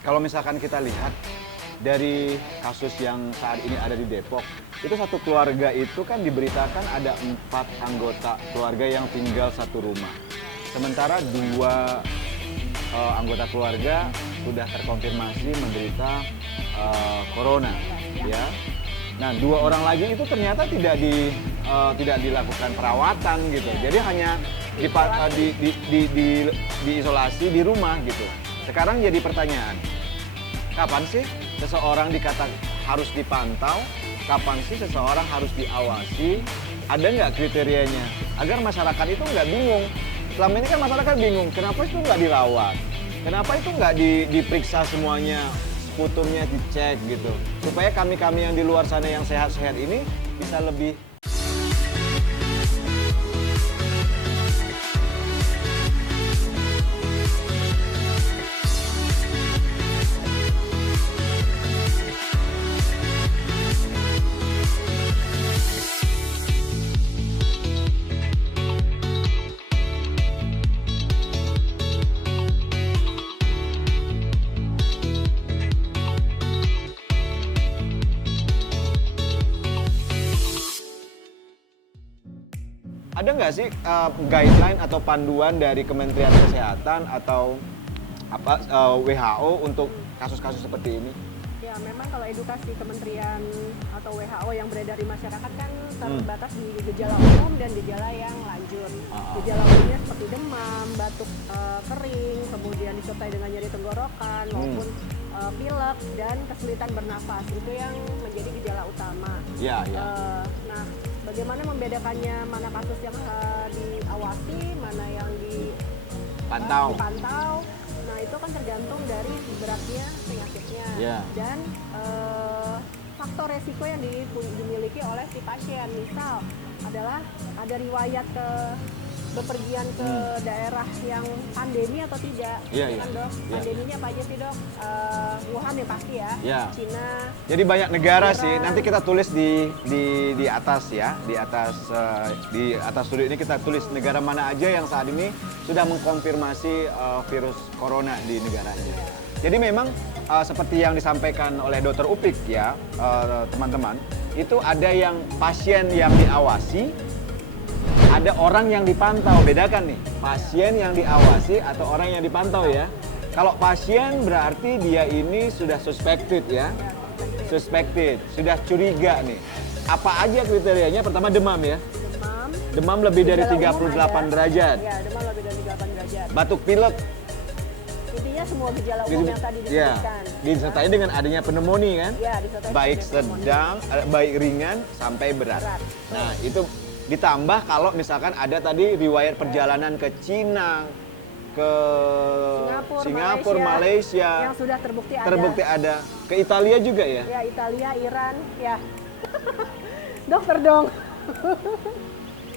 kalau misalkan kita lihat dari kasus yang saat ini ada di Depok, itu satu keluarga itu kan diberitakan ada 4 anggota keluarga yang tinggal satu rumah. Sementara 2 anggota keluarga sudah terkonfirmasi menderita corona, ya. Nah, 2 orang lagi itu ternyata tidak dilakukan perawatan gitu. Jadi hanya diisolasi di rumah gitu. Sekarang jadi pertanyaan, kapan sih seseorang dikata harus dipantau? Kapan sih seseorang harus diawasi? Ada nggak kriterianya? Agar masyarakat itu nggak bingung. Selama ini kan masyarakat bingung, kenapa itu nggak dirawat? Kenapa itu nggak diperiksa semuanya, putumnya dicek gitu. Supaya kami-kami yang di luar sana yang sehat-sehat ini bisa lebih. Ada nggak sih guideline atau panduan dari Kementerian Kesehatan atau WHO untuk kasus-kasus seperti ini? Ya, memang kalau edukasi Kementerian atau WHO yang beredar di masyarakat kan terbatas di gejala umum dan gejala yang lanjut. Gejala umumnya seperti demam, batuk kering, kemudian disertai dengan nyeri tenggorokan maupun pilek dan kesulitan bernafas. Itu yang menjadi gejala utama. Ya. Nah, bagaimana membedakannya mana kasus yang diawasi, mana yang Pantau. dipantau? Nah, itu kan tergantung dari beratnya penyakitnya dan faktor resiko yang dimiliki oleh si pasien. Misal adalah ada riwayat bepergian ke daerah yang pandemi atau tidak, kan dok? Pandeminya apa aja sih dok? Wuhan ya pasti ya. Cina. Jadi banyak negara sih. Nanti kita tulis di atas ya, di atas studio ini kita tulis negara mana aja yang saat ini sudah mengkonfirmasi virus corona di negaranya. Jadi memang seperti yang disampaikan oleh Dr. Upik ya, teman-teman, itu ada yang pasien yang diawasi, ada orang yang dipantau. Bedakan nih, pasien yang diawasi atau orang yang dipantau ya. Kalau pasien berarti dia ini sudah suspected ya. Suspected, sudah curiga nih. Apa aja kriterianya? Pertama demam ya. Demam lebih dari 38 derajat. Ya, demam lebih dari 38 derajat. Batuk pilek. Intinya semua gejala umum yang tadi disebutkan. Disertai dengan adanya pneumonia kan? Ya, disertai baik dengan sedang, baik ringan sampai berat. Nah, itu ditambah kalau misalkan ada tadi riwayat perjalanan ke Cina, ke Singapura, Malaysia yang sudah terbukti ada. Ke Italia juga ya? Ya, Italia, Iran, ya. Dokter dong.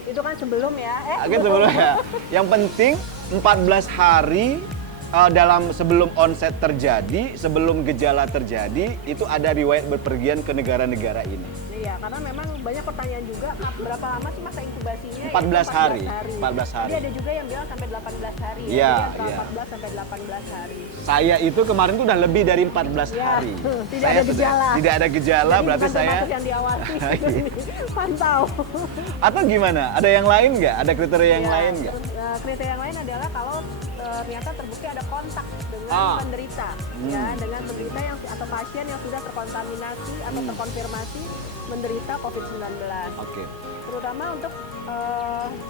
Itu kan sebelum ya. Sebelum ya. Yang penting 14 hari sebelum onset terjadi, sebelum gejala terjadi, itu ada riwayat berpergian ke negara-negara ini. Iya, karena memang banyak pertanyaan juga, berapa lama sih masa inkubasinya? 14 hari. 14 hari. Jadi ada juga yang bilang sampai 18 hari. Iya, ya. 14 sampai 18 hari. Saya itu kemarin tuh udah lebih dari 14 hari. Tidak ada gejala. Tidak ada gejala, jadi berarti saya yang diawasi, pantau. Atau gimana? Ada yang lain nggak? Ada kriteria yang lain nggak? Kriteria yang lain adalah kalau ternyata terbukti ada kontak dengan penderita, ya, dengan penderita atau pasien yang sudah terkontaminasi atau terkonfirmasi menderita COVID-19. Oke. Terutama untuk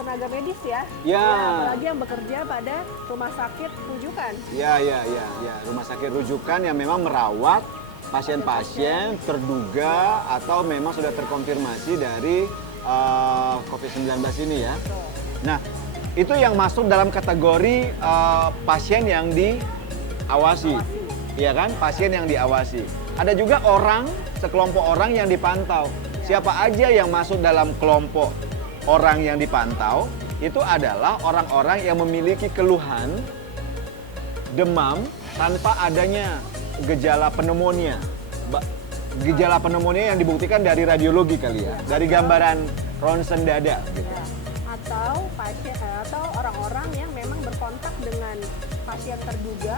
tenaga medis ya. Ya. Apalagi yang bekerja pada rumah sakit rujukan. Ya. Rumah sakit rujukan yang memang merawat pasien-pasien terduga atau memang sudah terkonfirmasi dari COVID-19 ini ya. Nah, itu yang masuk dalam kategori pasien yang diawasi, ya kan? Pasien yang diawasi. Ada juga sekelompok orang yang dipantau. Siapa aja yang masuk dalam kelompok orang yang dipantau, itu adalah orang-orang yang memiliki keluhan demam tanpa adanya gejala pneumonia. Gejala pneumonia yang dibuktikan dari radiologi kali ya, dari gambaran ronsen dada gitu. Atau pasien atau orang-orang yang memang berkontak dengan pasien terduga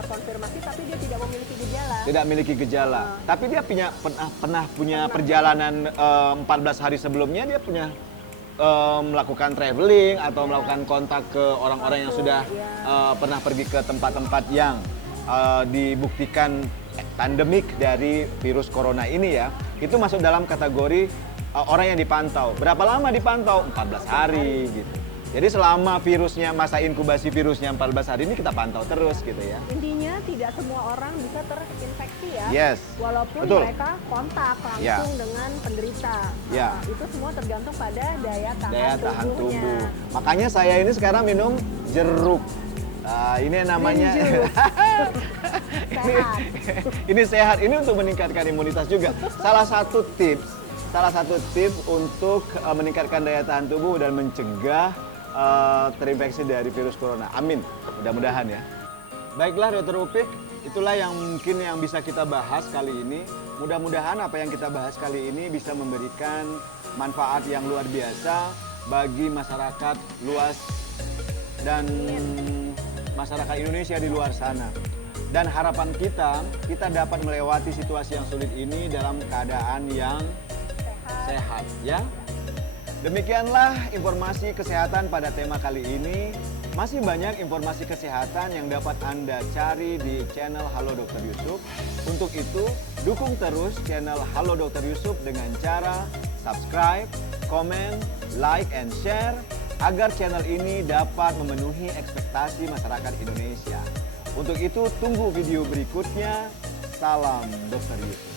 terkonfirmasi tapi dia tidak memiliki gejala. Tidak memiliki gejala. Tapi dia pernah punya perjalanan 14 hari sebelumnya, dia punya melakukan traveling atau melakukan kontak ke orang-orang yang sudah pernah pergi ke tempat-tempat yang dibuktikan pandemik dari virus corona ini ya, itu masuk dalam kategori orang yang dipantau. Berapa lama dipantau? 14 hari gitu. Jadi selama virusnya, masa inkubasi virusnya 14 hari ini kita pantau terus gitu ya. Intinya tidak semua orang bisa terinfeksi ya. Yes. Walaupun Betul. mereka kontak langsung dengan penderita. Ya. Itu semua tergantung pada daya tahan tubuhnya. tubuh. Makanya saya ini sekarang minum jeruk. Ini namanya ini sehat. Ini untuk meningkatkan imunitas juga. Salah satu tips untuk meningkatkan daya tahan tubuh dan mencegah terinfeksi dari virus corona. Amin. Mudah-mudahan ya. Baiklah Dr. Upik, itulah yang mungkin yang bisa kita bahas kali ini. Mudah-mudahan apa yang kita bahas kali ini bisa memberikan manfaat yang luar biasa bagi masyarakat luas dan masyarakat Indonesia di luar sana. Dan harapan kita dapat melewati situasi yang sulit ini dalam keadaan yang sehat ya. Demikianlah informasi kesehatan pada tema kali ini. Masih banyak informasi kesehatan yang dapat Anda cari di channel Halo Dr. Yusuf. Untuk itu, dukung terus channel Halo Dr. Yusuf dengan cara subscribe, komen, like, and share agar channel ini dapat memenuhi ekspektasi masyarakat Indonesia. Untuk itu, tunggu video berikutnya. Salam Dr. Yusuf.